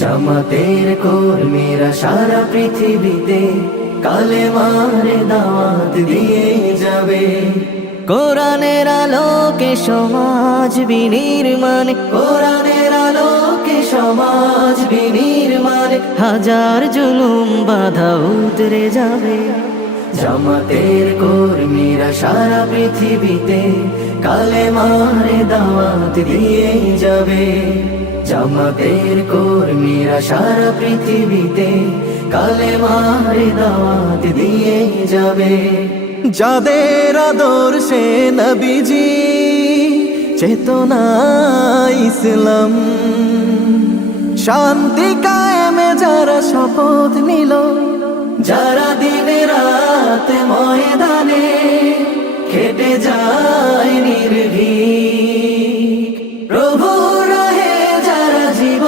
জামাতের কর্মীরা সারা পৃথিবীতে কালেমার দাওয়াত দিয়ে যাবে। কোরআনের আলোকে সমাজ বিনির্মাণ, কোরআনের আলোকে সমাজ বিনির্মাণ, হাজার জুলুম বাধা উতরে যাবে। জামাতের কর্মীরা সারা পৃথিবীতে কালেমার দাওয়াত দিয়ে যাবে। জামাতের কর্মীরা সারা পৃথিবীতে কালেমার দাওয়াত দিয়ে যাবে। যাদের আদর্শে নবীজি চেতনা ইসলাম, শান্তি কায়েমে যারা শপথ নিল, যারা দিনে রাতে ময়দানে খেটে যায় নির্ভীক,